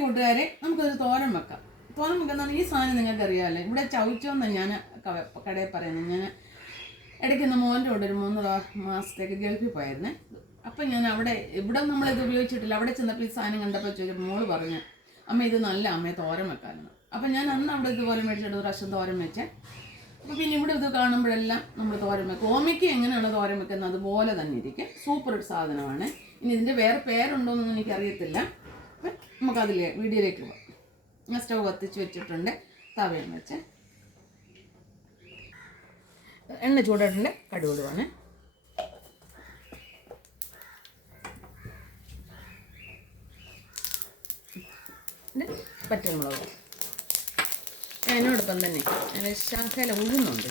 കൂട്ടുകാരെ, നമുക്കൊരു തോരൻ വെക്കാം. തോരൻ വെക്കുന്ന ഈ സാധനം നിങ്ങൾക്ക് അറിയാമല്ലോ. ഇവിടെ ചവിച്ചോന്ന് ഞാൻ കടയിൽ പറയുന്നത്. ഞാൻ ഇടയ്ക്ക് മോൻ്റെ കൂടെ ഒരു 3 മാസത്തേക്ക് ഗൾഫിൽ പോയിരുന്നേ. അപ്പം ഞാൻ ഇവിടെ നമ്മളിത് ഉപയോഗിച്ചിട്ടില്ല. അവിടെ ചെന്നപ്പോൾ ഈ സാധനം കണ്ടപ്പോൾ ചോദിച്ചപ്പോൾ മോള് പറഞ്ഞു, അമ്മ ഇത് നല്ല അമ്മയെ തോരൻ വെക്കാമെന്ന്. അപ്പം ഞാൻ അന്ന് അവിടെ ഇതുപോലെ മേടിച്ചിട്ട് 1 പ്രാവശ്യം തോരൻ വെച്ചേ. അപ്പോൾ പിന്നെ ഇവിടെ ഇത് കാണുമ്പോഴെല്ലാം നമ്മൾ തോരൻ വെക്കും. ഓമയ്ക്ക് എങ്ങനെയാണ് തോരൻ വെക്കുന്നത് അതുപോലെ തന്നെ ഇരിക്കും. സൂപ്പർ ഒരു സാധനമാണ്. ഇനി ഇതിൻ്റെ വേറെ പേരുണ്ടോയെന്നൊന്നും എനിക്കറിയത്തില്ല. അപ്പം നമുക്കതിലെ വീഡിയോയിലേക്ക് പോകാം. ഞാൻ സ്റ്റവ് കത്തിച്ച് വെച്ചിട്ടുണ്ട്. തവയും വെച്ച് എണ്ണ ചൂടായിട്ടുണ്ട്. കടുക് ഇടുവാണ്. പച്ചമുളക് അതിനോടൊപ്പം തന്നെ ഞാൻ ശകല ഇടുന്നുണ്ട്.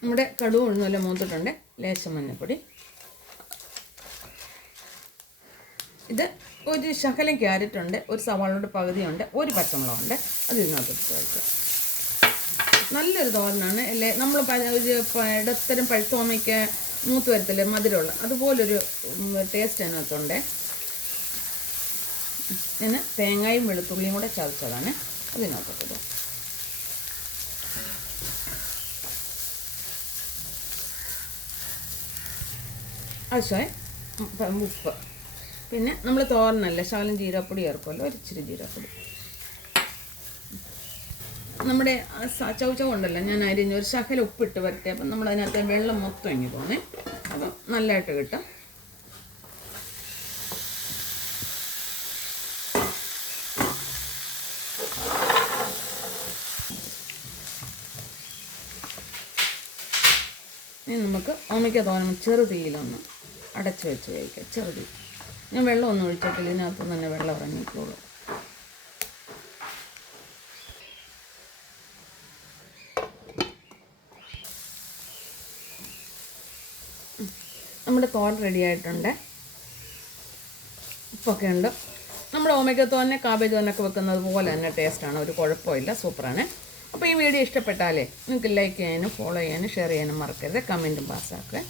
നമ്മുടെ കടുക് ഉഴുന്നെല്ലാം മൂത്തിട്ടുണ്ട്. ലേശം മഞ്ഞൾപ്പൊടി. ഇത് ഒരു ശകലം ക്യാരറ്റ് ഉണ്ട്, ഒരു സവാളയുടെ പകുതിയുണ്ട്, ഒരു പച്ചമുളകുണ്ട്. അത് ഇതിനകത്ത് വെക്കുക. നല്ലൊരു തോരനാണ് അല്ലേ. നമ്മൾ ഒരു ഇടത്തരം പഴുത്തോമയ്ക്ക് മൂത്ത് വരത്തില്ലേ, മധുരമുള്ള അതുപോലൊരു ടേസ്റ്റ് അതിനകത്തുണ്ട്. പിന്നെ തേങ്ങയും വെളുത്തുള്ളിയും കൂടെ ചതച്ചതാണ് അതിനകത്തോട്ട്. ആവശ്യമായി ഉപ്പ്. പിന്നെ നമ്മൾ തോരനല്ലേ, ശകലം ജീരകപ്പൊടി ചേർക്കുമല്ലോ, ഒരിച്ചിരി ജീരകപ്പൊടി. നമ്മുടെ ചൗച്ചവുണ്ടല്ലോ, ഞാൻ അരിഞ്ഞ് ഒരു ശകലം ഉപ്പിട്ട് വരട്ടെ. അപ്പം നമ്മൾ അതിനകത്ത് വെള്ളം മൊത്തം ഇങ്ങി പോന്നേ. അപ്പം നല്ലതായിട്ട് കിട്ടും. ഇനി നമുക്ക് ഓമയ്ക്ക തോരൻ ചെറുതീയിലൊന്ന് അടച്ച് വെച്ച് കഴിക്കാം. ചെറുതീ. ഞാൻ വെള്ളമൊന്നും ഒഴിച്ചിട്ടില്ല, ഇതിനകത്ത് തന്നെ വെള്ളം ഇറങ്ങിക്കോളൂ. നമ്മുടെ തോരൻ റെഡി ആയിട്ടുണ്ട്. ഉപ്പൊക്കെ ഉണ്ട്. നമ്മുടെ ഓമയ്ക്ക തോരനെ കാബേജ് തോരനൊക്കെ വെക്കുന്നത് പോലെ തന്നെ ടേസ്റ്റാണ്. ഒരു കുഴപ്പമില്ല, സൂപ്പറാണ്. അപ്പോൾ ഈ വീഡിയോ ഇഷ്ടപ്പെട്ടാലേ നിങ്ങൾക്ക് ലൈക്ക് ചെയ്യാനും ഫോളോ ചെയ്യാനും ഷെയർ ചെയ്യാനും മറക്കരുത്. കമൻറ്റും പാസ്സാക്കുക.